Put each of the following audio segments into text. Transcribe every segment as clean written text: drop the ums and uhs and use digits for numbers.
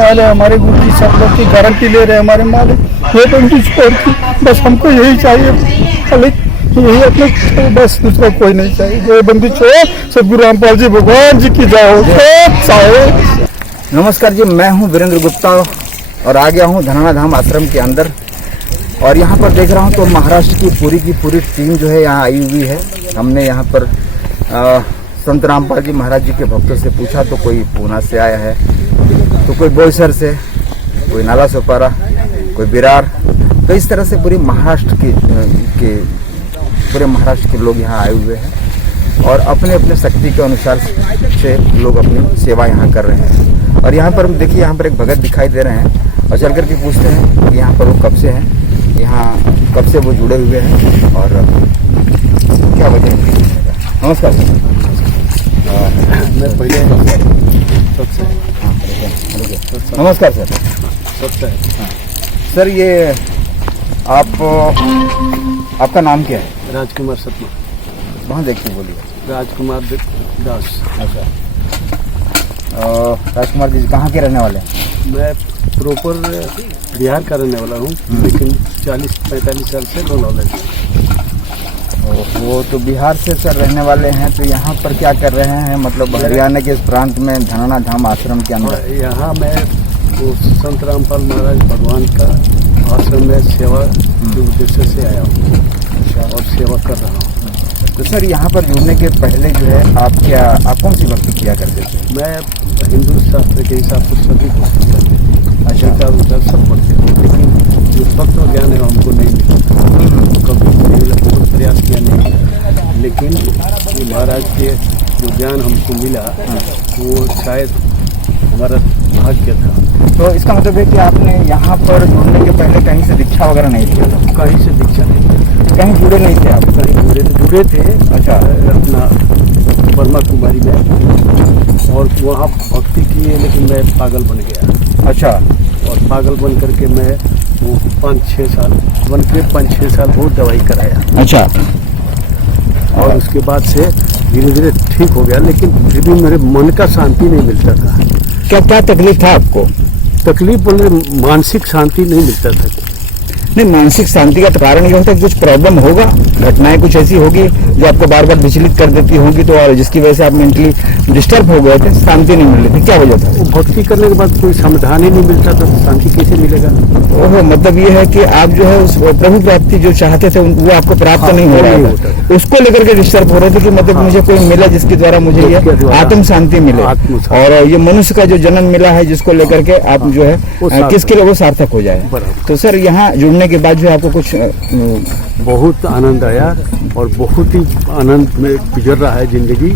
वाले हमारे गुरु जी सब लोग की गारंटी ले रहे हैं हमारे मालिक। ये तो उनकी छोड़ की बस हमको यही चाहिए, खाली यही अपने, बस दूसरा कोई नहीं चाहिए। ये बंदी छोड़ सदगुरु रामपाल जी भगवान जी की जाओ। नमस्कार जी, मैं हूं वीरेंद्र गुप्ता और आ गया हूं धनाना धाम आश्रम के अंदर। और यहाँ पर देख रहा हूं तो महाराष्ट्र की पूरी टीम जो है यहाँ आई हुई है। हमने यहाँ पर संत रामपाल जी महाराज जी के भक्तों से पूछा तो कोई पूना से आया है, तो कोई बोईसर से, कोई नाला सोपारा, कोई बिरार, तो इस तरह से पूरे महाराष्ट्र के लोग यहाँ आए हुए हैं और अपने अपने शक्ति के अनुसार से लोग अपनी सेवा यहाँ कर रहे हैं। और यहाँ पर देखिए, यहाँ पर एक भगत दिखाई दे रहे हैं और चल करके पूछते हैं कि यहाँ पर वो कब से हैं, यहाँ कब से वो जुड़े हुए हैं और क्या वजह है। नमस्कार सर। मैं पहले नमस्कार सर। सर ये आपका नाम क्या है? राजकुमार सतमा। वहाँ देखिए, बोलिए। राजकुमार दास। अच्छा, राजकुमार जी कहाँ के रहने वाले हैं? मैं प्रॉपर बिहार का रहने वाला हूँ, लेकिन 40-45 साल से लोनावला है। वो तो बिहार से सर रहने वाले हैं, तो यहाँ पर क्या कर रहे हैं? मतलब हरियाणा के इस प्रांत में धनाना धाम आश्रम के अंदर यहाँ मैं वो संत रामपाल महाराज भगवान का आश्रम में सेवा के उद्देश्य से आया हूँ और सेवा कर रहा हूँ। तो सर यहाँ पर जुड़ने के पहले जो है आप कौन सी भक्ति किया करते थे? मैं हिंदू शास्त्र के हिसाब से सभी भक्ति करते थे। अच्छा, उधर सब पढ़ते थे, लेकिन जो तत्व ज्ञान है हमको नहीं मिला। कभी बहुत प्रयास किया नहीं, लेकिन महाराज के जो ज्ञान हमको मिला वो शायद हमारा भाग्य था। तो इसका मतलब है कि आपने यहाँ पर जुड़ने के पहले कहीं से दीक्षा वगैरह नहीं लिया था? कहीं से दीक्षा नहीं, कहीं जुड़े नहीं थे आप? कहीं जुड़े थे। अच्छा, अपना ब्रह्मा कुमारी में और वहाँ भक्ति की है, लेकिन मैं पागल बन गया। अच्छा। और पागल बन करके मैं वो 5-6 साल बहुत दवाई कराया। अच्छा। और उसके बाद से धीरे धीरे ठीक हो गया, लेकिन फिर भी मेरे मन का शांति नहीं मिलता था। क्या तकलीफ था आपको? तकलीफ बोले मानसिक शांति नहीं मिलता था। नहीं, मानसिक शांति का कारण ये होता है कि कुछ प्रॉब्लम होगा, घटनाएं कुछ ऐसी होगी जो आपको बार बार विचलित कर देती होंगी, तो और जिसकी वजह से आप मेंटली डिस्टर्ब हो गए थे, शांति नहीं मिल रही थी। क्या वजह था? वो भक्ति करने के बाद कोई समाधान ही नहीं मिलता था, तो शांति कैसे मिलेगा? ओहो, मतलब ये है कि आप जो है उस प्रभु प्राप्ति जो चाहते थे वो आपको प्राप्त नहीं हो रहा था, उसको लेकर के डिस्टर्ब हो रहे थे कि मतलब मुझे कोई मिला जिसके द्वारा मुझे ये आत्म शांति मिले और ये मनुष्य का जो जन्म मिला है जिसको लेकर के आप जो है किसके लिए वो सार्थक हो जाए। तो सर यहाँ जुड़ने के बाद जो है आपको कुछ बहुत आनंद आया और बहुत ही आनंद में गुजर रहा है जिंदगी।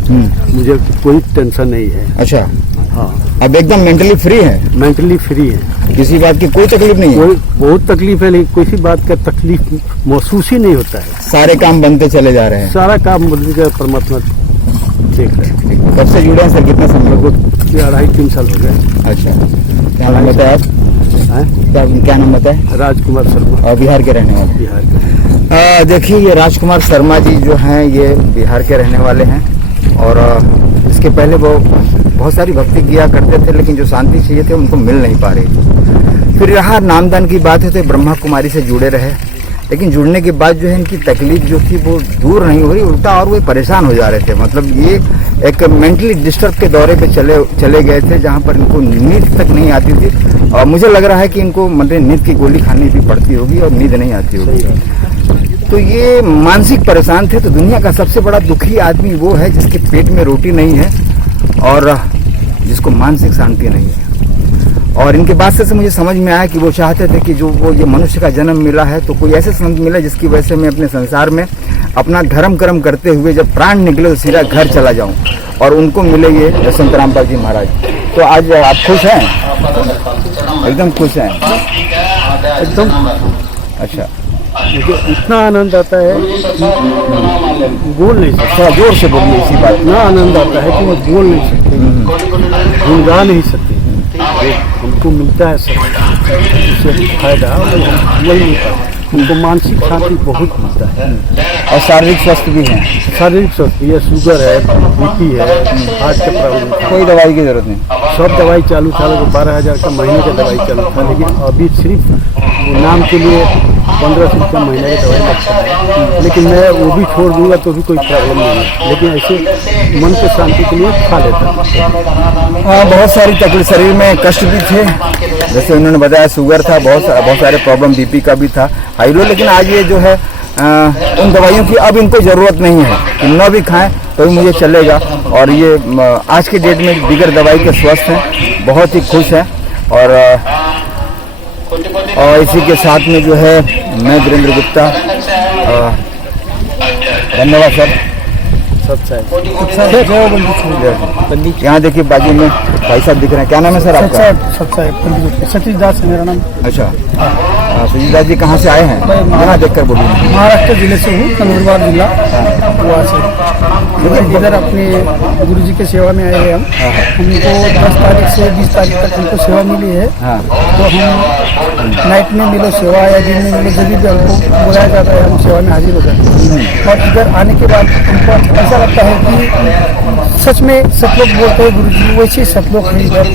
मुझे कोई टेंशन नहीं है। अच्छा। हाँ, अब एकदम मेंटली फ्री है? मेंटली फ्री है, किसी बात की कोई तकलीफ नहीं है? बहुत तकलीफ है, लेकिन किसी बात का तकलीफ महसूस ही नहीं होता है। सारे काम बनते चले जा रहे हैं? सारा काम बनते, परमात्मा देख रहे हैं। कब से जुड़े हैं सर? कितना समय? 2.5-3 साल हो गए। अच्छा, क्या नाम बताया आप? क्या नाम बताया? राजकुमार शर्मा। और बिहार के रहने वाले? बिहार के। देखिए, ये राजकुमार शर्मा जी जो हैं ये बिहार के रहने वाले हैं और इसके पहले वो बहुत सारी भक्ति किया करते थे, लेकिन जो शांति चाहिए थे उनको मिल नहीं पा रही थी। फिर यहाँ नामदान की बात है तो ब्रह्मा कुमारी से जुड़े रहे, लेकिन जुड़ने के बाद जो है इनकी तकलीफ जो थी वो दूर नहीं हुई, उल्टा और वो परेशान हो जा रहे थे। मतलब ये एक मेंटली डिस्टर्ब के दौरे पे चले गए थे, जहाँ पर इनको नींद तक नहीं आती थी और मुझे लग रहा है कि इनको मतलब नींद की गोली खानी भी पड़ती होगी और नींद नहीं आती होगी। तो ये मानसिक परेशान थे। तो दुनिया का सबसे बड़ा दुखी आदमी वो है जिसके पेट में रोटी नहीं है और जिसको मानसिक शांति नहीं है। और इनके बात से मुझे समझ में आया कि वो चाहते थे कि जो वो ये मनुष्य का जन्म मिला है तो कोई ऐसे संत मिला जिसकी वजह से मैं अपने संसार में अपना धर्म कर्म करते हुए जब प्राण निकले तो सीधा घर चला जाऊं, और उनको मिले ये संत रामपाल जी महाराज। तो आज आप खुश हैं? एकदम खुश हैं? एकदम। अच्छा, मुझे इतना आनंद आता है बोल नहीं सकता। जोर से बोलिए इसी बात। इतना आनंद आता है कि मैं बोल नहीं सकती, भूलगा नहीं सकती। हमको मिलता है सब, उससे फायदा वही मिलता है। उनको मानसिक शांति बहुत मिलता है। और शारीरिक स्वस्थ भी हैं, शारीरिक स्वास्थ्य, ये शुगर है, बीपी है, हार्ट का प्रॉब्लम था, कोई दवाई की जरूरत नहीं। सब दवाई चालू था, 12,000 का महीने का दवाई चालू था, लेकिन अभी सिर्फ नाम के लिए 1500 रुपया महीने की दवाई लगता है। लेकिन मैं वो भी छोड़ दूंगा तो भी कोई प्रॉब्लम नहीं है, लेकिन ऐसे मन के शांति के लिए खा लेता हूँ। बहुत सारी तकलीफ, शरीर में कष्ट भी थे, जैसे उन्होंने बताया शुगर था, बहुत सारे प्रॉब्लम, बीपी का भी था, हाई लो, लेकिन आज ये जो है उन दवाइयों की अब इनको ज़रूरत नहीं है कि न भी खाएं तो भी मुझे चलेगा। और ये आज के डेट में बिगर दवाई के स्वस्थ हैं, बहुत ही खुश हैं। और इसी के साथ में जो है मैं वीरेंद्र गुप्ता, धन्यवाद सर। यहाँ देखिए बाजू में भाई साहब दिख रहे हैं, क्या नाम है सर आपका? सतीश दास है मेरा नाम। अच्छा, सतीश दास जी कहाँ से आए हैं? यहाँ देखकर बोलिए। महाराष्ट्र जिले से हूँ, नंदुरबार जिला, वहाँ से इधर अपने गुरु जी के सेवा में आए हैं हम। हमको 10 तारीख से 20 तारीख तक हमको सेवा मिली है। तो हम नाइट में मिलो सेवा या दिन में मिलो, जब भी हमको बुलाया जाता है हम सेवा में हाजिर हो जाते हैं। और इधर आने के बाद हमको ऐसा लगता है कि सच में सब लोग बोलते हैं गुरु जी वैसे सब लोग हैं इधर,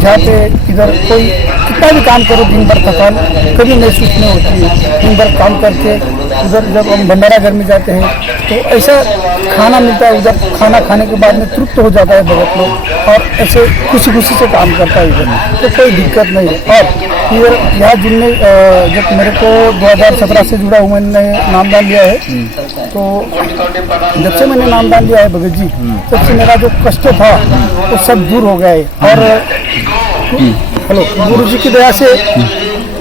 जहाँ पे इधर कोई कितना भी काम करो दिन भर थकान कभी महसूस नहीं होती है। दिन भर काम करके उधर जब हम भंडारा घर में जाते हैं तो ऐसा खाना मिलता है, उधर खाना खाने के बाद में तृप्त हो जाता है भगत लोग, और ऐसे खुशी खुशी से काम करता है इधर, तो कोई दिक्कत नहीं है। और इधर यहाँ जुड़ने, जब मेरे को 2017 से जुड़ा हूँ, मैंने नामदान लिया है, तो जब से मैंने नामदान लिया है भगत जी, तब से मेरा जो कष्ट था वो सब दूर हो गया है। और गुरु जी की दया से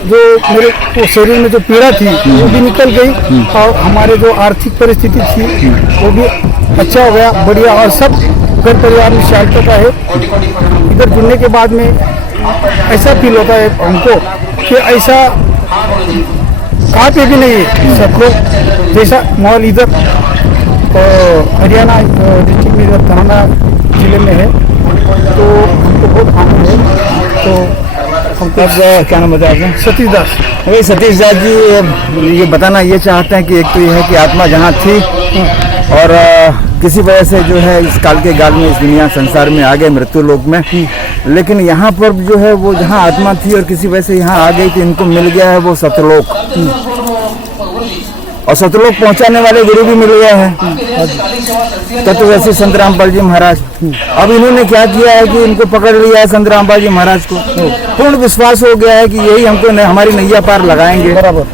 जो मेरे को शरीर में जो पीड़ा थी वो भी निकल गई, और हमारे जो आर्थिक परिस्थिति थी वो भी अच्छा हो गया, बढ़िया। और सब घर परिवार में शांतता है। इधर जुड़ने के बाद में ऐसा फील होता है हमको कि ऐसा कहाँ पे भी नहीं है। सब लोग जैसा माहौल इधर हरियाणा डिस्ट्रिक्ट में, इधर थाना जिले में है, तो हमको बहुत आनंद है। तो हमको क्या नाम बताया आपने? सतीश दास। वही सतीश दास जी ये बताना ये चाहते हैं कि एक तो ये है कि आत्मा जहाँ थी और किसी वजह से जो है इस काल के गाल में इस दुनिया संसार में आ गए, मृत्यु लोक में, लेकिन यहाँ पर जो है वो जहाँ आत्मा थी और किसी वजह से यहाँ आ गई, तो इनको मिल गया है वो सतलोक, और सतलोक पहुंचाने वाले गुरु भी मिल गए हैं, तत्वदर्शी संत रामपाल जी महाराज। अब इन्होंने क्या किया है कि इनको पकड़ लिया है संत रामपाल जी महाराज को, पूर्ण विश्वास हो गया है कि यही हमको हमारी नैया पार लगाएंगे। बराबर।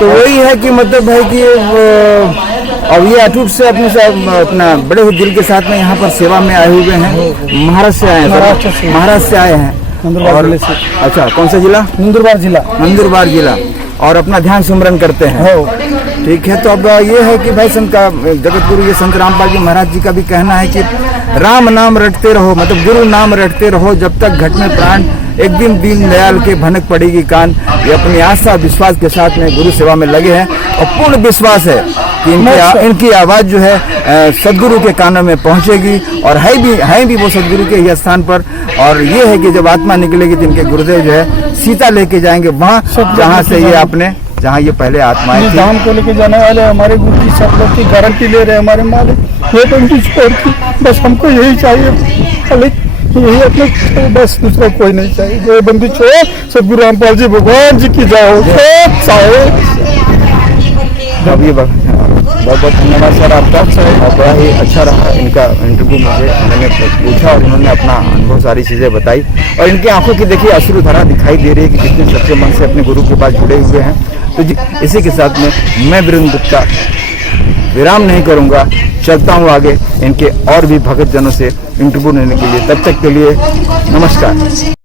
तो वही है कि मतलब है कि अब ये अटूट से अपना बड़े ही दिल के साथ में यहाँ पर सेवा में आए हुए हैं। महाराष्ट्र से आए हैं, महाराष्ट्र से आए हैं। और अच्छा, कौन सा जिला? नंदुरबार जिला। नंदुरबार जिला। और अपना ध्यान सुमरन करते हैं। ठीक है, तो अब ये है कि भाई संत का जगत गुरु ये संत रामपाल जी महाराज जी का भी कहना है कि राम नाम रटते रहो, मतलब गुरु नाम रटते रहो जब तक घट में प्राण, एक दिन दीन दयाल के भनक पड़ेगी कान। ये अपनी आस्था विश्वास के साथ में गुरु सेवा में लगे हैं, और पूर्ण विश्वास है कि इनकी आवाज़ जो है सदगुरु के कानों में पहुंचेगी, और है भी वो सदगुरु के ही स्थान पर। और ये है कि जब आत्मा निकलेगी तो इनके गुरुदेव जो है सीता लेके जाएंगे वहाँ, जहाँ से ये जहाँ ये पहले आत्माएं थी। धाम को लेके जाने वाले हमारे गुरु जी सब लोग की गारंटी ले रहे हैं हमारे मालिक। ये बंदी छोड़ की बस हमको यही चाहिए, यही अपने, बस दूसरा कोई नहीं चाहिए। ये बंदी छोड़, सदगुरु रामपाल जी भगवान जी की जाओ। अब ये बहुत बहुत धन्यवाद सर आपका, और बड़ा ही अच्छा रहा इनका इंटरव्यू। मैंने पूछा और इन्होंने अपना अनुभव सारी चीज़ें बताई, और इनकी आंखों की देखिए अश्रुधारा दिखाई दे रही है कि कितने सच्चे मन से अपने गुरु के पास जुड़े हुए हैं। तो इसी के साथ में मैं वीरेंद्र गुप्ता विराम नहीं करूंगा, चलता हूं आगे इनके और भी भगत जनों से इंटरव्यू लेने के लिए। तब तक के लिए नमस्कार।